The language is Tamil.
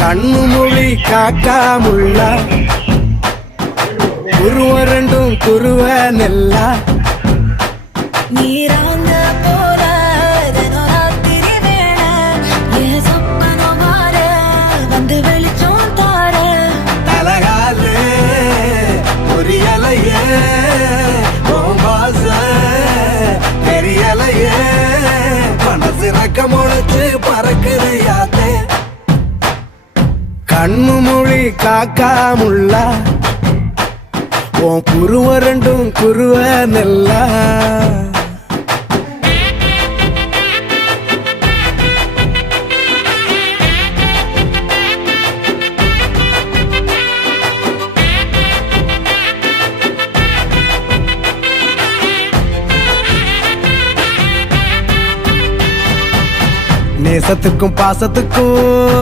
கண்ணு மொழி காக்கா முள்ளா குருவ ரெண்டும் குருவ நெல்லா நீராங்க போல தினராத்திரி வேண என் சொப்பனம் மாற வந்து வெளிச்சம் தார தலகாலே பொரியலையே வாச தெரியலையே மனசு ரக்க முளைச்சு பறக்குது யாத்தே கண்ணு மொழி காக்கா முள்ளா உன் குருவ ரெண்டும் குருவ நெல்லா நேசத்துக்கும் பாசத்துக்கும்